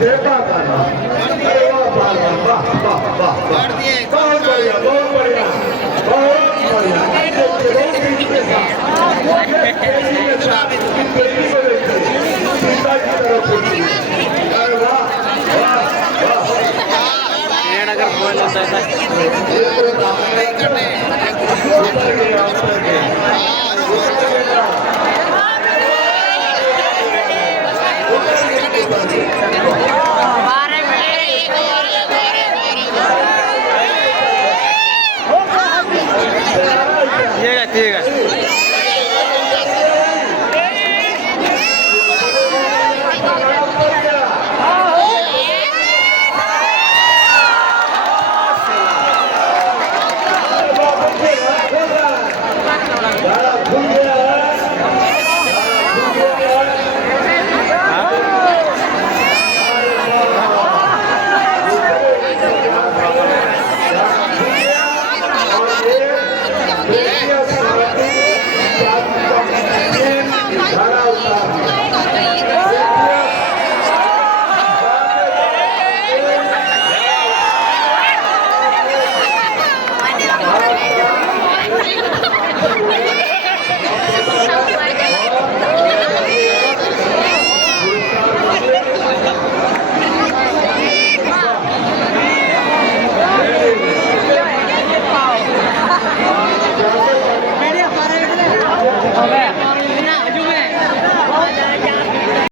देखा गाना। अरे वाह वाह वाह वाह वाह वाह, बहुत बढ़िया बहुत बढ़िया बहुत बढ़िया। तेजी के साथ पिताजी तरफ होती है। अरे वाह वाह वाह, अगर फोन होता है उतर गया उतर गया।